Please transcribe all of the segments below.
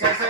Texas.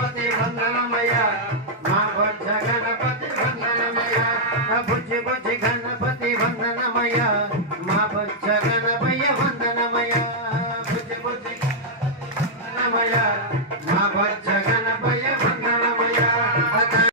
আমার